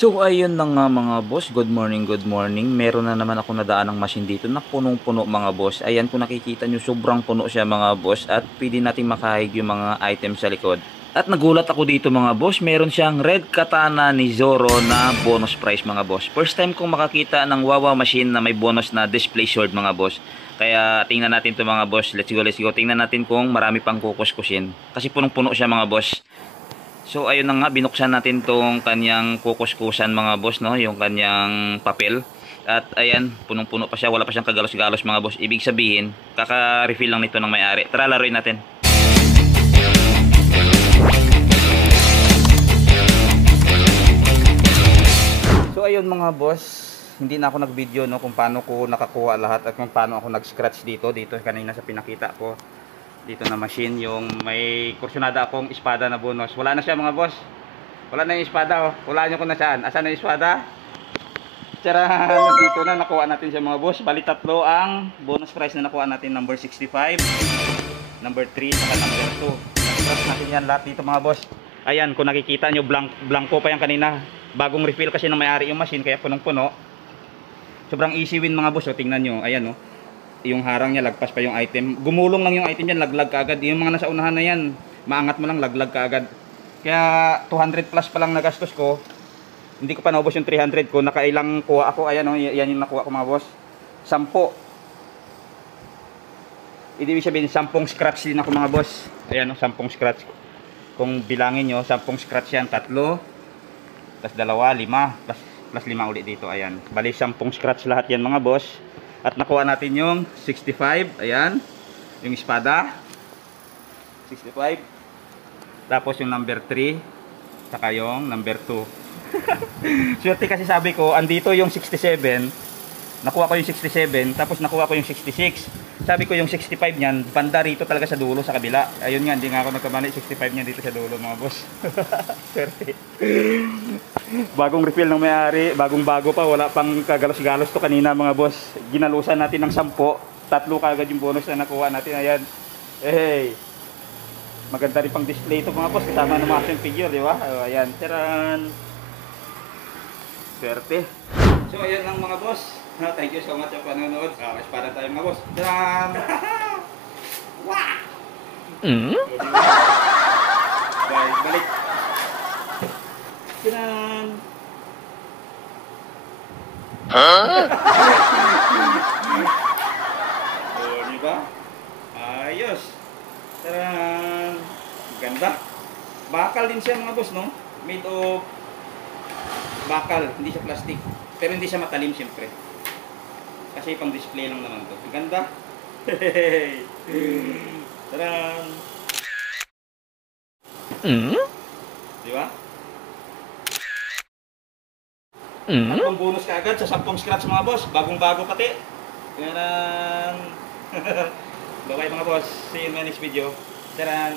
So ayun na nga mga boss, good morning, good morning. Meron na naman ako nadaan ng machine dito na punong-puno mga boss. Ayan, kung nakikita nyo, sobrang puno siya mga boss at pwede natin makahig yung mga items sa likod. At nagulat ako dito mga boss, meron siyang red katana ni Zoro na bonus price mga boss. First time kong makakita ng Wawa machine na may bonus na display sword mga boss. Kaya tingnan natin to mga boss, let's go, let's go. Tingnan natin kung marami pang kukuskusin. Kasi punong-puno siya mga boss. So ayun na nga, binuksan natin tong kanyang kukuskusan mga boss, no, yung kanyang papel. At ayan, punong-puno pa siya, wala pa siyang kagalos-galos mga boss. Ibig sabihin, kaka-refill lang nito ng may-ari. Tara, laruin natin. So ayun mga boss, hindi na ako nag-video no kung paano ko nakakuha lahat at kung paano ako nag-scratch dito kanina sa pinakita ko. Dito na machine, yung may kursyonada akong espada na bonus. Wala na siya mga boss. Wala na yung espada, oh. Wala nyo kung nasaan. Asan na yung espada? Tara, dito na, nakuha natin siya mga boss. Bali tatlo ang bonus prize na nakuha natin. Number 65, number 3, saka number 2. Nag-scratch natin yan lahat dito mga boss. Ayan, kung nakikita nyo, blanco pa yan kanina. Bagong refill kasi ng may-ari yung machine, kaya punong-puno. Sobrang easy win mga boss, oh. Tingnan nyo, ayan, oh. Yung harang niya, lagpas pa yung item. Gumulong lang yung item niyan, laglag ka agad. Yung mga nasa unahan na yan, maangat mo lang, laglag ka agad. Kaya 200 plus pa lang nagastos ko. Hindi ko pa naubos yung 300 ko. Nakailang kuha ako. Ayan, oh, yan yung nakuha ko mga boss. 10. Ibig sabihin 10 scratch din ako mga boss. Ayan, oh, 10 scratch. Kung bilangin nyo, 10 scratch yan. 3 plus 2, 5 plus 5 ulit dito. Ayan, bali 10 scratch lahat yan mga boss. At nakuha natin yung 65, ayan, yung espada, 65, tapos yung number 3, saka yung number 2. Swerte kasi sabi ko, andito yung 67, nakuha ko yung 67, tapos nakuha ko yung 66. Sabi ko yung 65 niyan, banda rito talaga sa dulo, sa kabila. Ayun nga, hindi nga ako nagkamali, 65 niyan dito sa dulo mga boss. Swerte. Bagong refill ng may-ari, bagong-bago pa, wala pang kagalos-galos to kanina mga boss. Ginalusan natin ng 10, 3 kagad yung bonus na nakuha natin. Ayan. Hey. Maganda rin pang display ito mga boss, kasama ng mga action figure, di ba? Ayan, taran. Swerte. So ayan lang mga boss. Thank you so much sa panonood. Espada tayo mga boss. Taran. Wow. Balik. Taran. Oh, di ba? Ayos. Taran. Ganda. Bakal din siya mga boss, no? Made of bakal, hindi siya plastic. Pero hindi siya matalim siyempre. Kasi pang display lang naman to. Ganda. Taran. Di ba? Tatlong bonus ka agad sa 10 scratch mga boss. Bagong-bago pati. Taran. Bye-bye mga boss. See you in my next video. Taran.